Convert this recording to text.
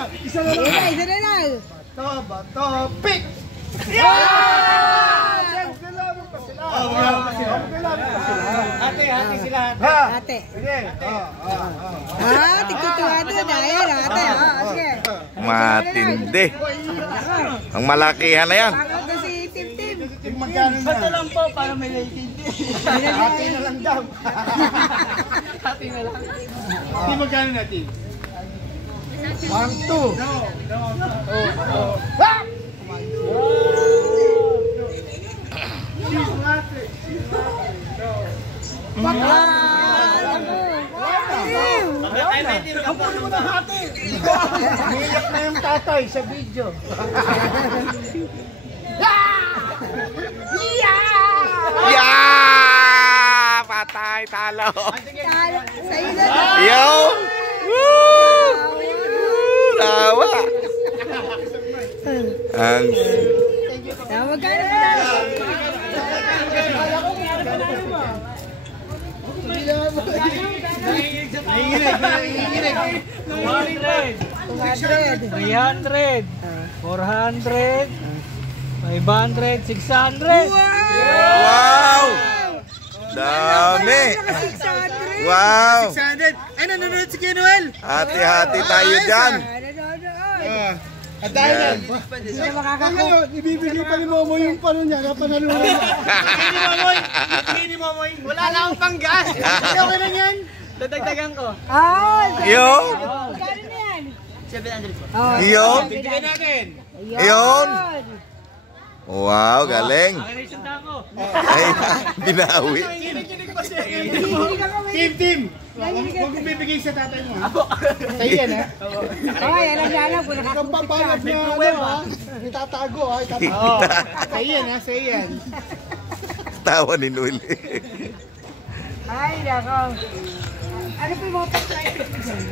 na. Isa na lang. Isa na lang. Topic! Hati sila. Ate. Tigtutuwa doon. Ayan, ate. Sige. Matindi. Ang malakihan na yan. Bakit na si Tim? Magkano na? Basta lang po para may lighting. Hati na lang daw. Hati na lang. Hindi magkano natin? 1, 2. Kapuli mo ng hati. Niyak na yung tatay sa video. Yeah! Patay, talo. Sa'yo na lang. Yo! Woo! Lawa. Ang Magkano na? Nanginginig. 200. 300. 400. 500. 600. wow! Dami! 600. Wow! 600. Ay, nanonood si Kuya Noel. Hati-hati tayo dyan. At dahil yan. Hindi na makakakuha. Ngayon, ibibigay pa ni Momo yung pano niya na panalunan niya. Hindi ni Momoy. Wala na akong panggas. Okay lang yan. Dadagdagan ko. Yo! Magkano na yan? 700 po. Yun! Bigyan natin. Yun! Wow, galing! Akin na isang dako. Ay, binawi. Kinikinig pa siya. Team. Huwag mong bibigay sa tatay mo. Sa'yo yan, ha? Yan ang alam ko. Ang papalag na, ano, ha? Itatago, ha? Itatago. Sa'yo yan, ha? Sa'yo yan. Tawa ni Noel. Ay, nako. Ano po yung mga pagkain?